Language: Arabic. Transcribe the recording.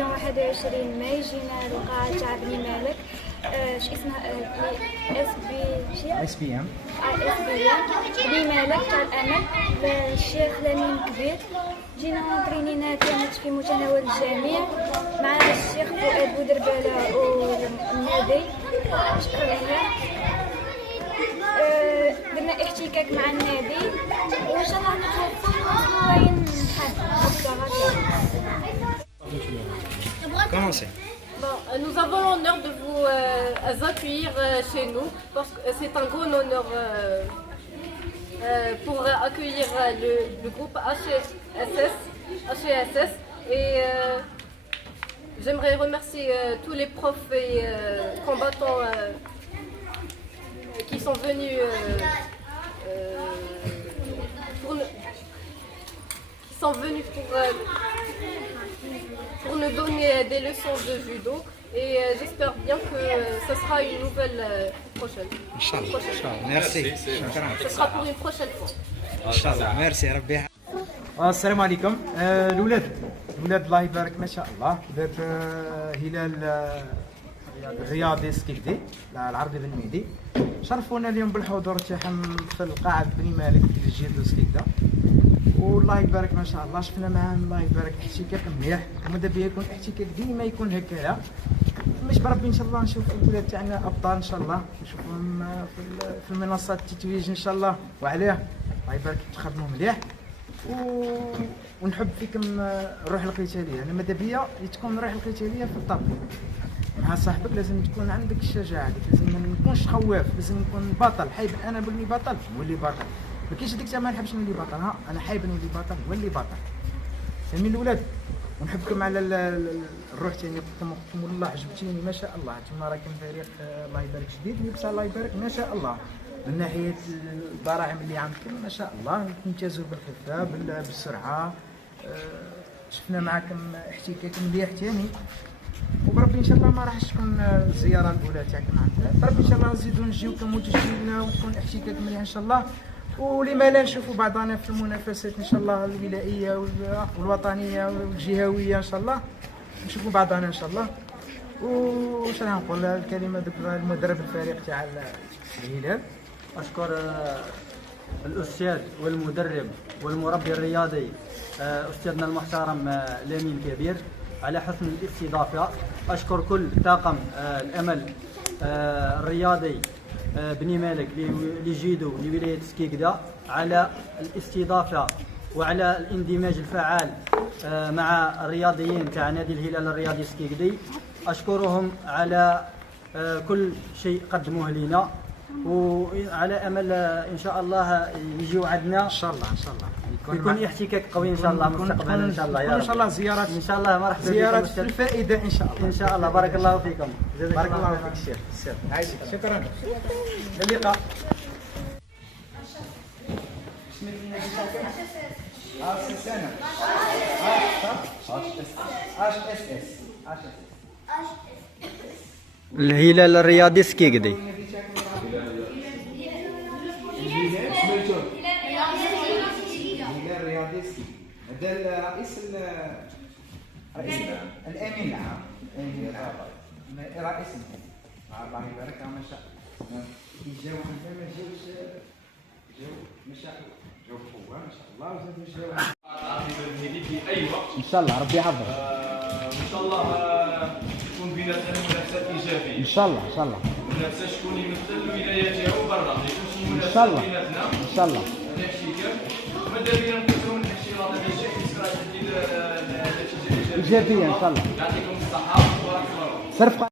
يوم 21 ماي جينا القاعة تاع بني مالك. اش اسمها اس بي ام بني مالك تاع الامل الشيخ لمين كبير. جينا ترينينا كانت في متناول الجميع مع الشيخ فؤاد بودربالة والنادي. شكرا لله. درنا احتكاك مع النادي وان شاء الله نشوفوا وين Commencez. Bon, nous avons l'honneur de vous accueillir chez nous parce que c'est un gros honneur pour accueillir le groupe HESS et j'aimerais remercier tous les profs et combattants qui sont venus pour nous donner des leçons de judo et j'espère bien que ce sera une nouvelle prochaine. Inch'Allah. Merci. Ce sera pour une prochaine fois. Inch'Allah. Merci. ربي يحفظك. السلام عليكم. الولاد الله يبارك ما شاء الله. ولاد هلال الرياضي سكيكدي العربي بن مهدي شرفونا اليوم بالحضور تاعهم في القاعة بني مالك للجيدو سكيكدا. والله يبارك ما شاء الله شفنا معاهم الله يبارك احتكاك مليح وماذا بيا يكون احتكاك ديما يكون هكايا. باش بربي ان شاء الله نشوفوا الولاد تاعنا ابطال ان شاء الله نشوفوهم في المنصات التتويج ان شاء الله وعليه الله يبارك تخدموا مليح ونحب فيكم الروح القتاليه. انا ماذا بيا تكون الروح القتاليه في الطب مع صاحبك لازم تكون عندك الشجاعه لازم ما نكونش خواف لازم نكون بطل حايب انا نولي بطل نولي بطل ما كاينش ديك الساعه ما نحبش نولي بطل ها انا حايب نولي بطل نولي بطل فهمين الاولاد ونحبكم على الروح تاعي والله عجبتيني ما شاء الله انتم راكم فريق الله يبارك شديد بس الله يبارك ما شاء الله من ناحيه البراعم اللي عندكم ما شاء الله تمتازوا بالخفه بالسرعه. شفنا معكم احتكاك مليح ثاني وبربي ان شاء الله ما راحش تكون الزياره الاولى تاعكم عندنا بربي ان شاء الله نزيدوا نجيوكم وتجيونا وتكون احتكاك مليح ان شاء الله. ولما لا نشوفوا بعضنا في المنافسات ان شاء الله الولائيه والوطنيه والجهويه ان شاء الله نشوفوا بعضنا ان شاء الله. وش راح نقول الكلمه ذكر المدرب الفريق تاع الهلال. أشكر الأستاذ والمدرب والمربي الرياضي أستاذنا المحترم لامين كبير على حسن الاستضافة. أشكر كل طاقم الأمل الرياضي بني مالك لجيدو لولاية سكيكدا على الاستضافة وعلى الاندماج الفعال مع الرياضيين تاع نادي الهلال الرياضي سكيكدي. أشكرهم على كل شيء قدموه لنا وعلى امل ان شاء الله يجيو عندنا ان شاء الله يكون احتكاك قوي ان شاء الله مستقبلا ان شاء الله يا رب. ان شاء الله زيارات ان شاء الله مرحبا زيارات في الفائده ان شاء الله ان شاء الله. بارك الله فيكم. بارك الله فيك الشيخ شكرا اللقاء. الهلال الرياضي سكيكدي. هذا الرئيس الامين العام رئيس الله يبارك ما شاء الله جاو عندنا ما جاوش جاو ما شاء الله جاو قوه ما شاء الله وزادوا جاو في اي وقت ان شاء الله ربي يحفظك. وان شاء الله تكون بيناتنا منافسات ايجابيه ان شاء الله منافسه شكون يمثل الولايه تاعو برا ما يكونش ان منافسه شاء الله بيناتنا ان شاء الله. هذا الشيء كاع ماذا بينا نقولوا من الانشراط هذا الشيء يسرع تدير نتيجه ايجابيه ان شاء الله. يعطيكم الصحه وبارك الله. صرف